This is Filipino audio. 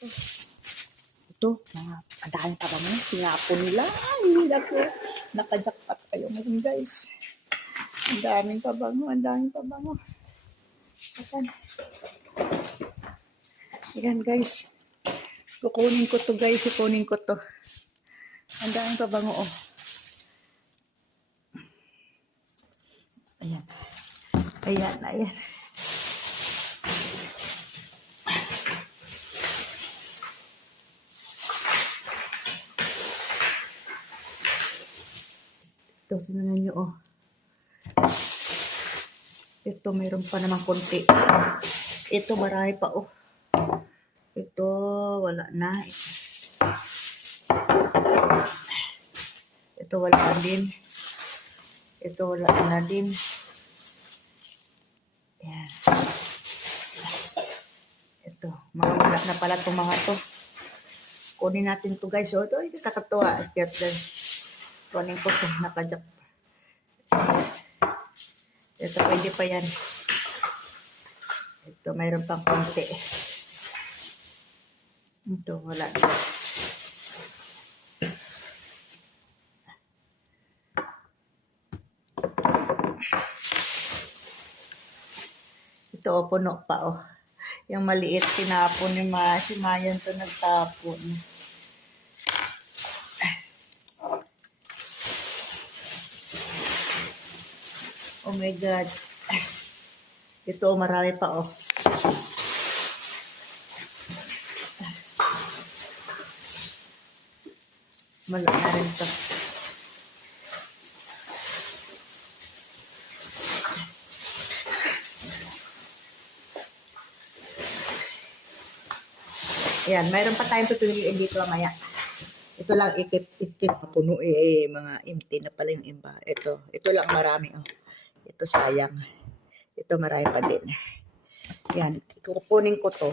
Ito, ang dami pa ba mo? Sinapo nila. Ay, naku. Nakajakpat kayo ngayon, guys. Ang daming pabango, ang daming pabango. Ayan. Ayan, guys. Kukunin ko to, guys. Kukunin ko to. Ang daming pabango, oh. Ayan. Ayan, ayan. Ito, sinunan nyo, oh. Ito, mayroon pa naman konti. Ito, marami pa, oh. Ito, wala na. Ito, wala na din. Ito, wala na din. Ayan. Ito, mga wala na pala itong mga to. Kunin natin to, guys. Oh, ito, kakatuwa. Kunin ko to, nakajak. Ito, pwede pa yan. Ito, mayroon pang konti. Ito, wala. Ito, oh, puno pa, oh. Yung maliit, tinapon ni si Mayan to nagtapon. Oh my God. Ito, marami pa, oh. Malaki na rin to. Ayan, mayroon pa tayong pipiliin dito mamaya. Ito lang, ikip. Puno mga empty na pala yung iba. Ito lang marami, oh. Ito sayang. Ito marami pa din. Yan, kukunin ko to.